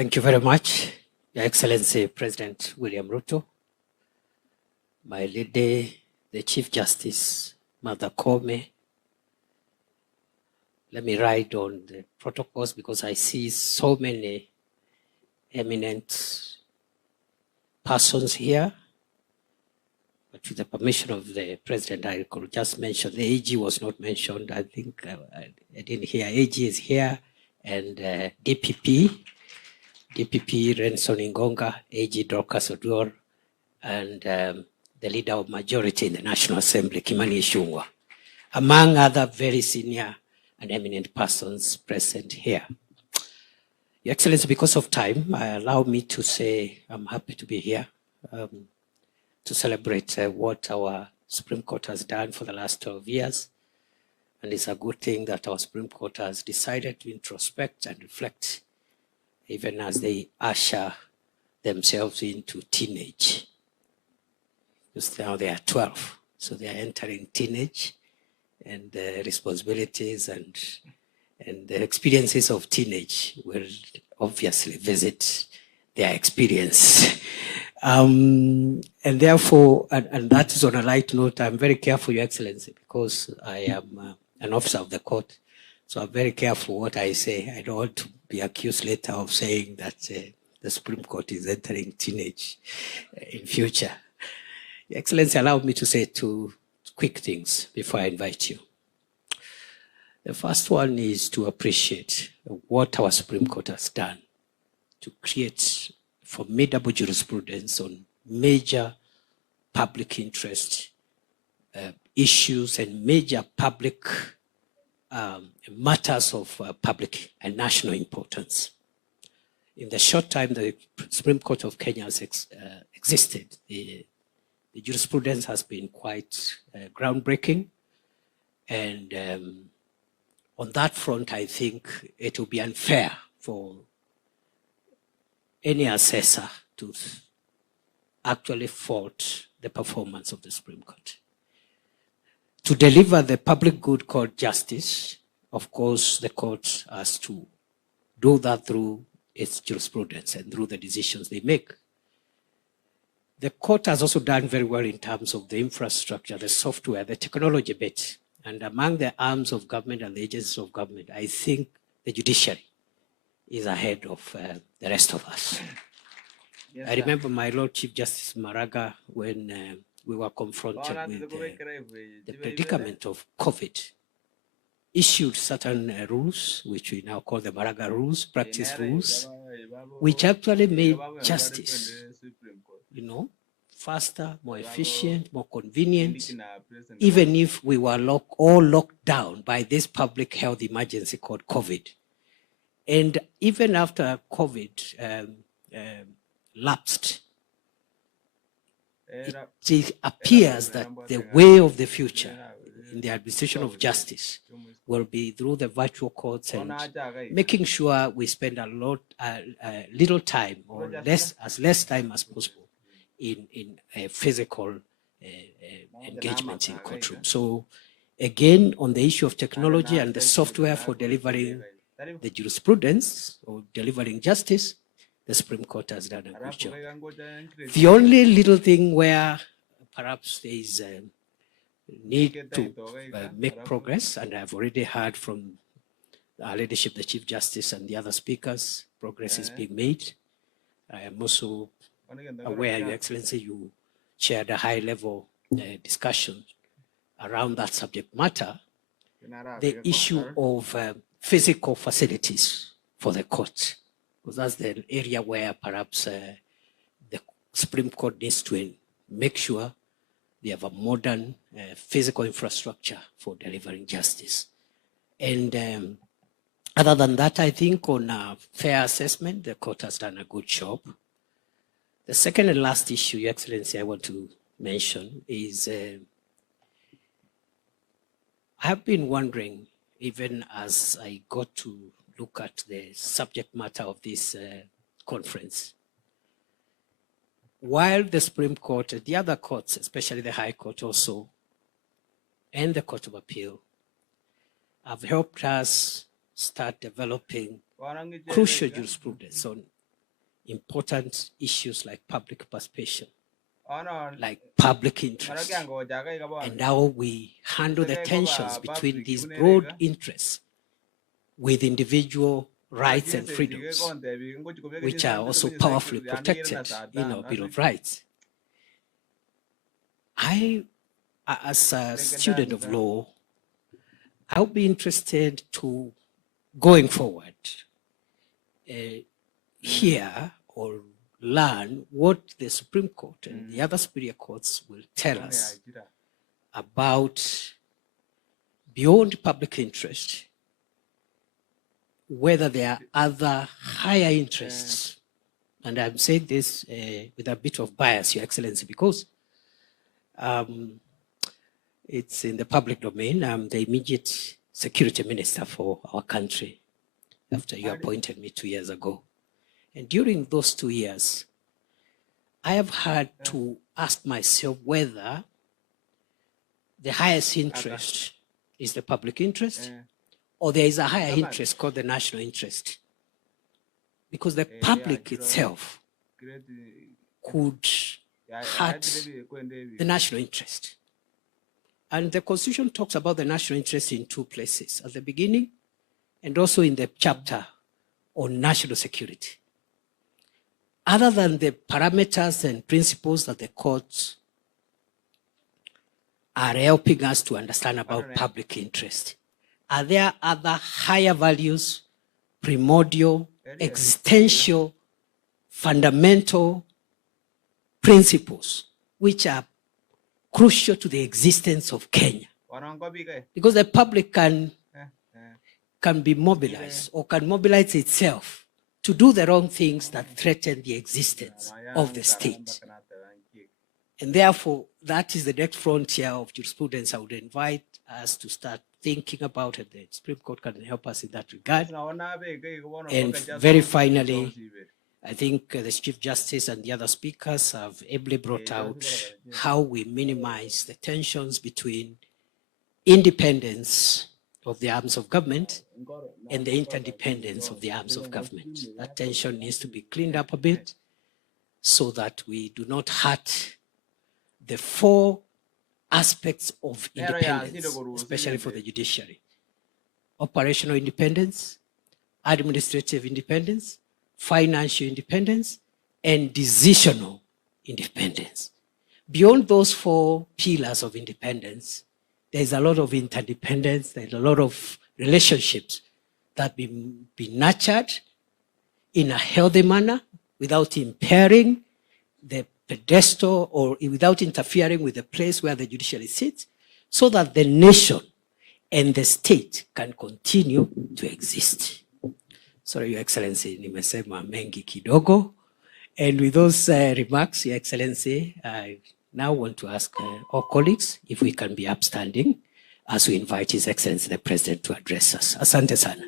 Thank you very much, Your Excellency President William Ruto, my lady, the Chief Justice, Mother Kome. Let me ride on the protocols because I see so many eminent persons here. But with the permission of the President, I could just mention, the AG was not mentioned. I think I didn't hear. AG is here, and DPP Renson Ingonga, AG Dorcas Oduor, and the leader of majority in the National Assembly, Kimani Ichung'wah, among other very senior and eminent persons present here. Your Excellency, because of time, allow me to say I'm happy to be here to celebrate what our Supreme Court has done for the last 12 years. And it's a good thing that our Supreme Court has decided to introspect and reflect, even as they usher themselves into teenage. Because now they are 12, so they are entering teenage, and the responsibilities and the experiences of teenage will obviously visit their experience. And therefore, and that is on a light note, I'm very careful, Your Excellency, because I am an officer of the court. So I'm very careful what I say. I don't want to be accused later of saying that the Supreme Court is entering teenage in future. Your Excellency, allow me to say two quick things before I invite you. The first one is to appreciate what our Supreme Court has done to create formidable jurisprudence on major public interest issues and major public matters of public and national importance. In the short time the Supreme Court of Kenya has existed, the jurisprudence has been quite groundbreaking, and on that front, I think it will be unfair for any assessor to actually fault the performance of the Supreme Court. To deliver the public good called justice, of course, the court has to do that through its jurisprudence and through the decisions they make. The court has also done very well in terms of the infrastructure, the software, the technology bit. And among the arms of government and the agencies of government, I think the judiciary is ahead of the rest of us. Yes, I remember my Lord Chief Justice Maraga when we were confronted with the predicament of COVID, issued certain rules, which we now call the Maraga rules, practice rules, which actually made justice, faster, more efficient, more convenient, even if we were all locked down by this public health emergency called COVID. And even after COVID lapsed, it appears that the way of the future in the administration of justice will be through the virtual courts and making sure we spend little time or as less time as possible in physical engagement in courtroom. So again, on the issue of technology and the software for delivering the jurisprudence or delivering justice, the Supreme Court has done a good job. The only little thing where perhaps there is a need to make progress, and I've already heard from our leadership, the Chief Justice and the other speakers, progress is being made. I am also aware, Your Excellency, you chaired a high-level discussion around that subject matter, the issue of physical facilities for the court, because that's the area where perhaps the Supreme Court needs to make sure they have a modern physical infrastructure for delivering justice. And other than that, I think on a fair assessment, the court has done a good job. The second and last issue, Your Excellency, I want to mention is I have been wondering, even as I got to look at the subject matter of this conference, while the Supreme Court, the other courts, especially the High Court also, and the Court of Appeal, have helped us start developing crucial jurisprudence on important issues like public participation, like public interest, and how we handle the tensions between these broad interests with individual rights and freedoms, which are also powerfully protected in our Bill of Rights. I, as a student of law, I'll be interested to, going forward, hear or learn what the Supreme Court and the other superior courts will tell us about, beyond public interest, whether there are other higher interests. And I'm saying this with a bit of bias, Your Excellency, because it's in the public domain. I'm the immediate security minister for our country after you appointed me 2 years ago. And during those 2 years, I have had to ask myself whether the highest interest is the public interest or there is a higher interest called the national interest. Because the public itself could hurt the national interest. And the Constitution talks about the national interest in 2 places, at the beginning and also in the chapter on national security. Other than the parameters and principles that the courts are helping us to understand about public interest, are there other higher values, primordial, existential, fundamental principles which are crucial to the existence of Kenya? Because the public can be mobilized or can mobilize itself to do the wrong things that threaten the existence of the state. And therefore, that is the next frontier of jurisprudence I would invite us to start thinking about, and the Supreme Court can help us in that regard. And very finally, I think the Chief Justice and the other speakers have ably brought out how we minimize the tensions between independence of the arms of government and the interdependence of the arms of government. That tension needs to be cleaned up a bit so that we do not hurt the 4 aspects of independence, especially for the judiciary: operational independence, administrative independence, financial independence, and decisional independence. Beyond those 4 pillars of independence, there's a lot of interdependence, there's a lot of relationships that be nurtured in a healthy manner without impairing the pedestal or without interfering with the place where the judiciary sits, so that the nation and the state can continue to exist. Sorry, Your Excellency, nimesema mengi kidogo. And with those remarks, Your Excellency, I now want to ask our colleagues if we can be upstanding as we invite His Excellency the President to address us. Asante sana.